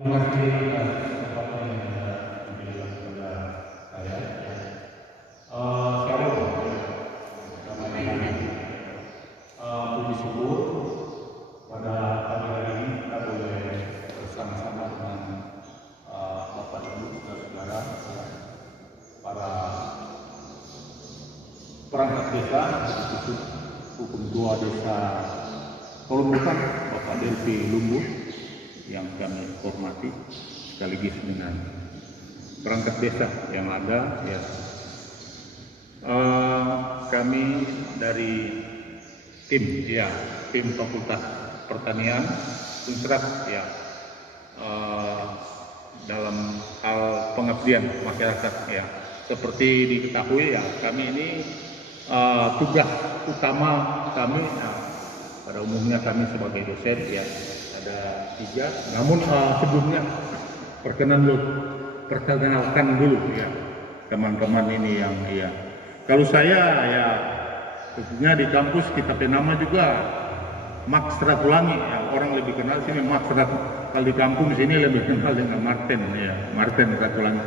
Terima kasih atas kesempatan yang Anda berikan kepada saya. Shalom. Selamat pagi. Puji syukur pada pagi hari ini kita boleh bersama-sama dengan Bapak Ibu saudara para perangkat desa, khusus hukum tua desa Kolombukan, Bapak Delvi Lumbu yang kami hormati, sekaligus dengan perangkat desa yang ada. Ya, kami dari tim Fakultas Pertanian Unsrat ya, dalam hal pengabdian masyarakat ya. Seperti diketahui ya, kami ini tugas utama kami pada umumnya kami sebagai dosen ya ada 3. Namun sebelumnya perkenalkan dulu ya teman-teman ini yang ya. Kalau saya ya tentunya di kampus kita nama juga Max Ratulangi ya, orang lebih kenal sini Max kalau di kampung sini lebih kenal dengan Martin ya, Martin Ratulangi.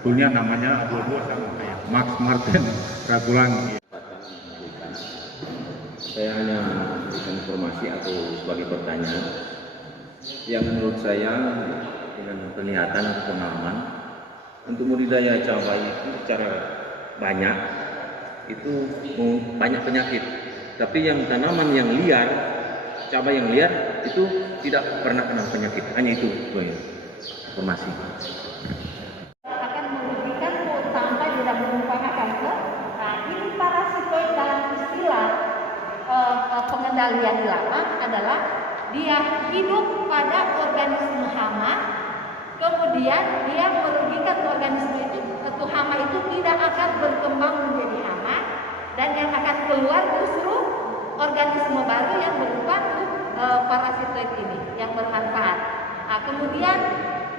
Sebetulnya namanya dua-dua sama ya, Max Martin Ratulangi. Saya hanya memberikan informasi atau sebagai pertanyaan yang menurut saya dengan penglihatan atau pengalaman untuk budidaya cabai itu secara banyak itu banyak penyakit, tapi yang tanaman yang liar, cabai yang liar itu tidak pernah kena penyakit, hanya itu informasi. Akan merugikan sampai tidak merupakan kanker. Nah, ini parasitoid dalam istilah pengendalian di lapak adalah dia hidup pada organisme hama, kemudian dia merugikan organisme itu, hama itu tidak akan berkembang menjadi hama, dan yang akan keluar justru organisme baru yang berupa parasitoid ini yang bermanfaat. Nah, kemudian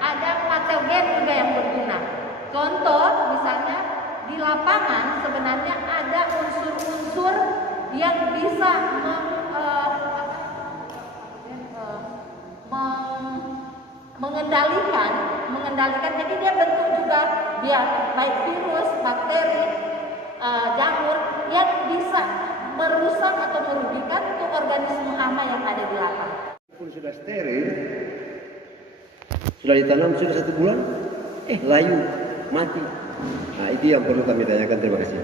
ada patogen juga yang berguna. Contoh misalnya di lapangan sebenarnya ada unsur-unsur yang bisa mengendalikan, jadi dia bentuk juga dia baik virus, bakteri, jamur yang bisa merusak atau merugikan untuk organisme hama yang ada di lapangan. Pun sudah steril, sudah ditanam sudah 1 bulan, layu, mati. Nah, itu yang perlu kami tanyakan. Terima kasih.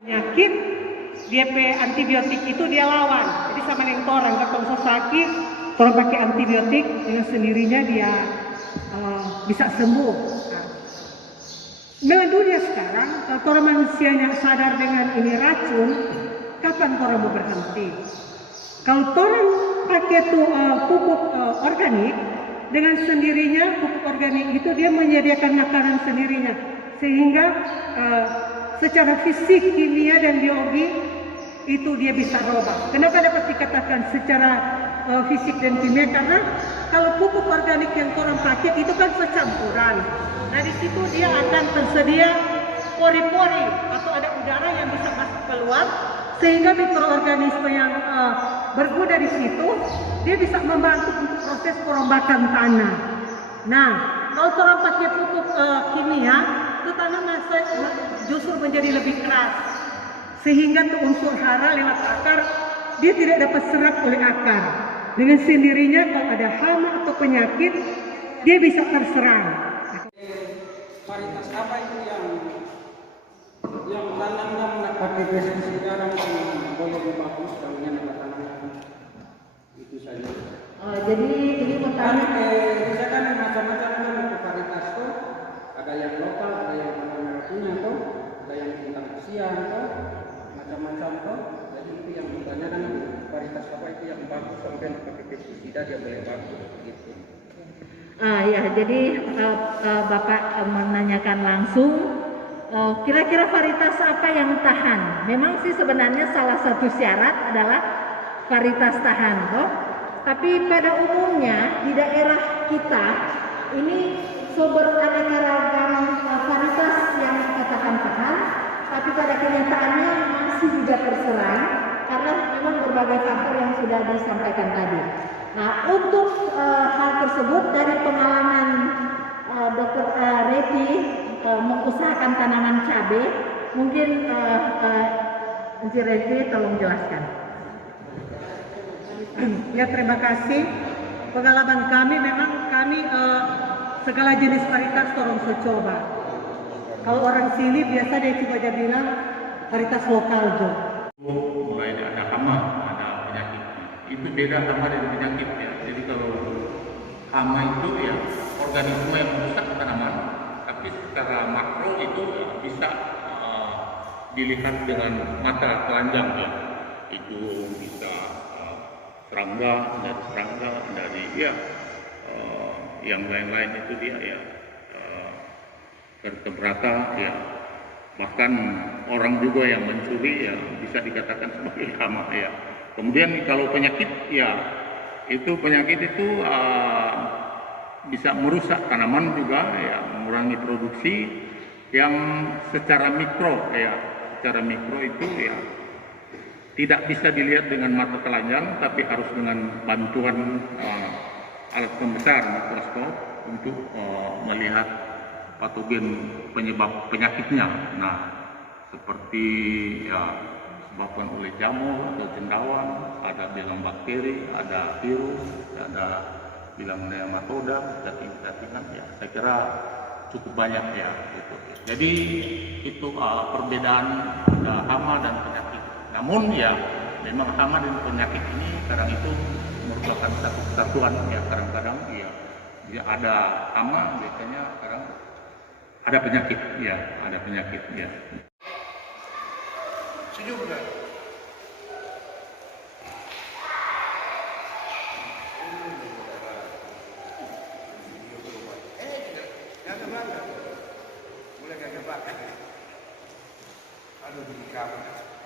Penyakit DP antibiotik itu dia lawan. Jadi sama dengan orang kalau sakit, orang pakai antibiotik dengan sendirinya dia bisa sembuh. Nah, dengan dunia sekarang, kalau orang manusianya sadar dengan ini racun, kapan orang mau berhenti? Kalau orang pakai pupuk organik, dengan sendirinya pupuk organik itu dia menyediakan makanan sendirinya, sehingga secara fisik, kimia dan biologi itu dia bisa robah. Kenapa dapat dikatakan secara fisik dan kimia? Karena kalau pupuk organik yang orang pakai itu kan percampuran. Nah, di situ dia akan tersedia pori-pori atau ada udara yang bisa masuk keluar, sehingga mikroorganisme yang berguna di situ dia bisa membantu untuk proses perombakan tanah. Nah, kalau orang pakai pupuk kimia, itu tanah justru menjadi lebih keras, sehingga tuh unsur hara lewat akar dia tidak dapat serap oleh akar. Dengan sendirinya kalau ada hama atau penyakit dia bisa terserang. Varietas apa itu yang tanamnya pakai pestisida yang boleh lebih bagus dengan tanaman itu saja. Jadi ini pertama Bisa kan macam-macam kan varietas tuh, ada yang lokal, ada yang mana punya tuh, ada yang tentang usia tuh, macam-macam tuh. Jadi itu yang bertanya kan varietas apa itu yang bagus sampai pakai pestisida dia boleh bagus gitu. ya, jadi Bapak menanyakan langsung kira-kira varietas apa yang tahan. Memang sih sebenarnya salah satu syarat adalah varietas tahan toh. Tapi pada umumnya di daerah kita ini sumber aneka ragam varietas yang dikatakan tahan, tapi pada kenyataannya masih juga terserang karena memang berbagai faktor yang sudah disampaikan tadi. Nah, untuk hal tersebut dari pengalaman Dr. Reti mengusahakan tanaman cabai, mungkin Encik Reti tolong jelaskan. Ya, terima kasih. Pengalaman kami memang kami segala jenis varietas orang coba. Kalau orang sini biasa dia coba aja bilang varietas lokal Jo. Mulai ada hama, ada penyakit. Itu beda hama dan penyakit ya. Jadi kalau hama itu ya organisme yang merusak tanaman, tapi secara makro itu ya, bisa dilihat dengan mata telanjang ya. Itu bisa serangga, dari ya yang lain-lain itu dia ya vertebrata ya, bahkan orang juga yang mencuri ya bisa dikatakan sebagai hama ya. Kemudian kalau penyakit ya itu penyakit itu bisa merusak tanaman juga ya, mengurangi produksi yang secara mikro ya, secara mikro itu ya tidak bisa dilihat dengan mata telanjang, tapi harus dengan bantuan alat pembesar mikroskop untuk melihat patogen penyebab penyakitnya. Nah, seperti ya disebabkan oleh jamur atau cendawan, ada bilang bakteri, ada virus, ada bilang nematoda, cacing-cacingan ya. Saya kira cukup banyak ya gitu. Jadi itu perbedaan ada hama dan penyakit. Namun ya memang hama dan penyakit ini kadang itu merupakan satu kesatuan ya, kadang-kadang ya ada hama biasanya kadang ada penyakit ya, ada penyakit ya. Senyum kan? Jangan bangga. Mulai gak kebakar. Aduh, di kamar.